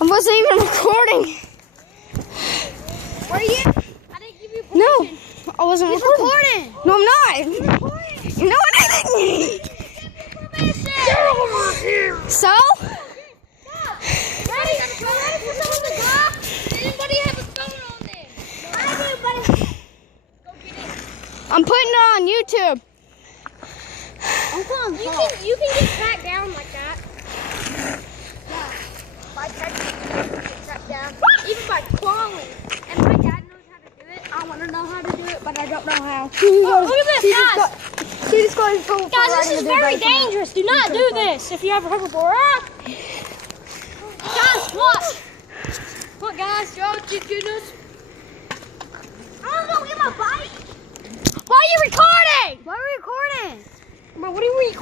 I wasn't even recording. Were you? I didn't give you permission. No, I wasn't He's recording. recording. No, I'm not. Recording. No, I didn't. Get over here. So? Ready for someone to go? Anybody have a phone on there? I do, buddy. Go get it. I'm putting it on YouTube. You can get tracked down like that. Yeah. By get tracked down. Even by crawling. And my dad knows how to do it. I want to know how to do it, but I don't know how. Oh, look at this, guys. See this guy's phone. Guys, this is very dangerous. Do not do this if you have a hoverboard. Guys, watch. Look, guys, y'all just do this. I'm gonna get my bike. Why are you recording? Why are we recording? Bro, what are you recording?